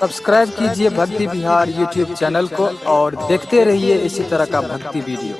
Subscribe कीजिए भक्ति विहार YouTube channel को और देखते रहिए इसी तरह का भक्ति वीडियो।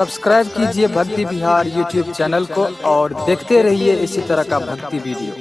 सब्सक्राइब कीजिए भक्ति बिहार यूट्यूब चैनल को और देखते रहिए इसी तरह का भक्ति वीडियो।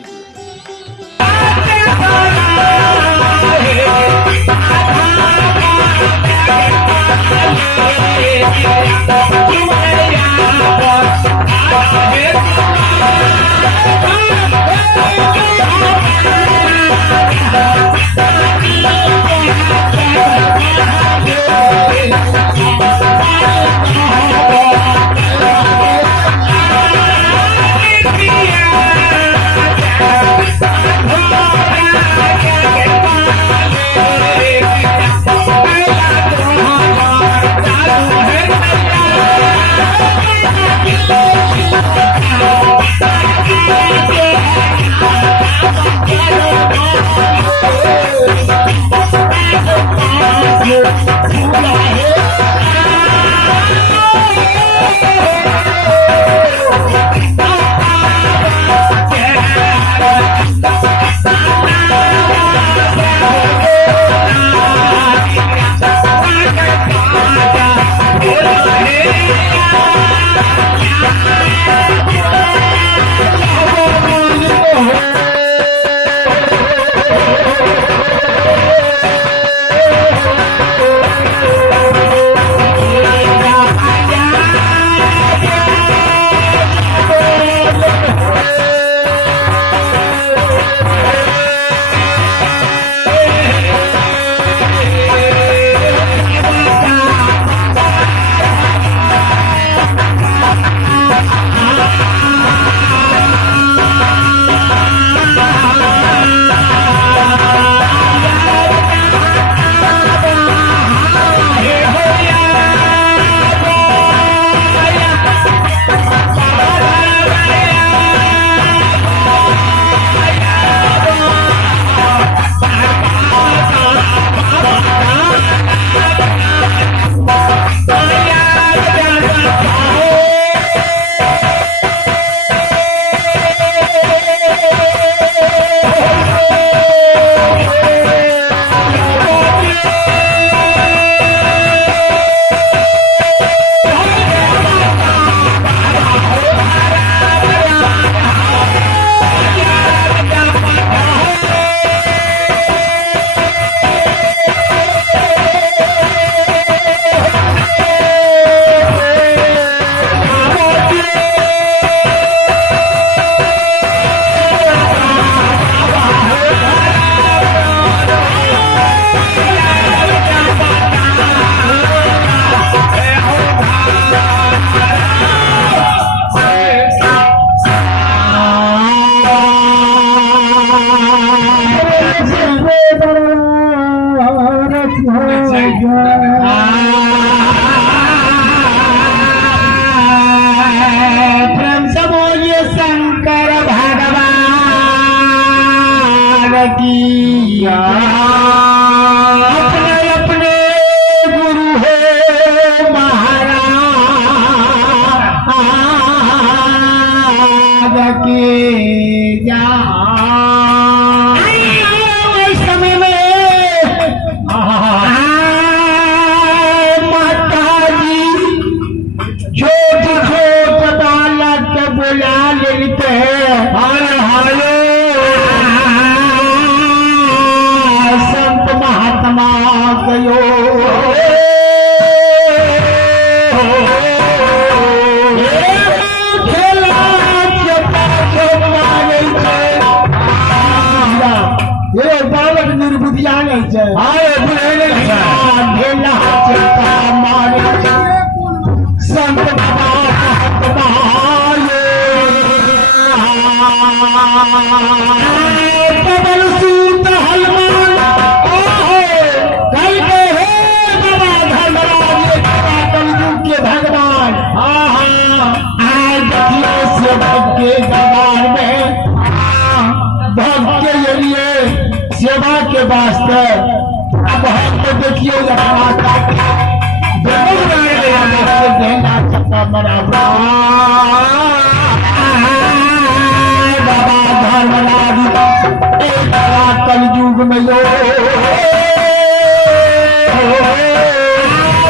शंकर भगवान की अपने अपने गुरु हो महाराज के जा समय में माता जी छोट छोट बालक बुला लेते हैं संत महात्मा गयो ये बालक निर्बुद्धिया नहीं है संत पवन सूत हनुमान कल के हे बाबा धर्मराज कलयुग के भगवान आज देखिए सेवक के दरबार में भक्त के लिए सेवा के वास्ते अब हम तो देखिए अपना देना चक्का बराबर बाबा धर्मराज कलयुग में यो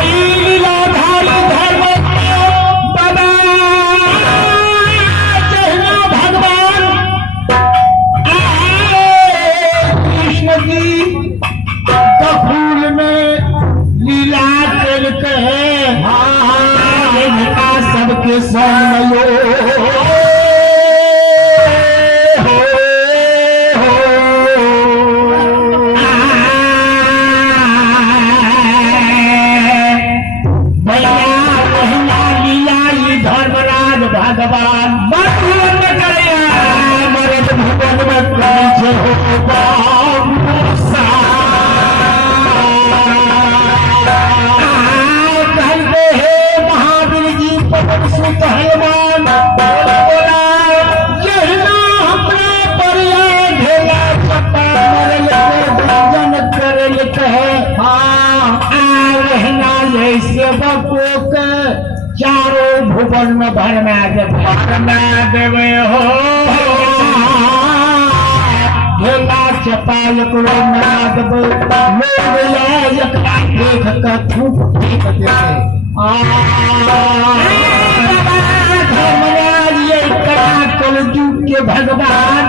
लीलाधारी धर्म भगवान मत करे मरद भगवान महावीर जी पवन सुत हनुमान बोला यही अपना परिया ढेला चपा मरल करल कहे रहना ऐसे बको के चारों भुवन में भरना देवे हो ढेला चपाल करो ना देवे लोग एकरा देख के थूक फेंक देते धर्मराज ये कला कलयुग के भगवान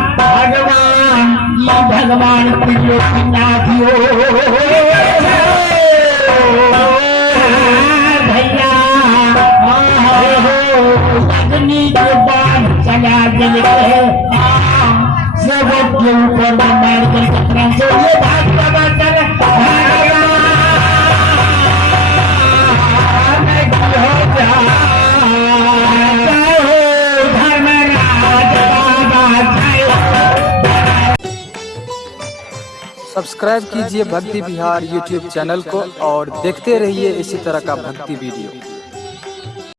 ये भगवान त्रिलोकीनाथ भैया अग्नि के बाण चला दिल सब के ऊपर मार कर कतरा से ये सब्सक्राइब कीजिए भक्ति बिहार यूट्यूब चैनल को और देखते रहिए इसी तरह का भक्ति वीडियो।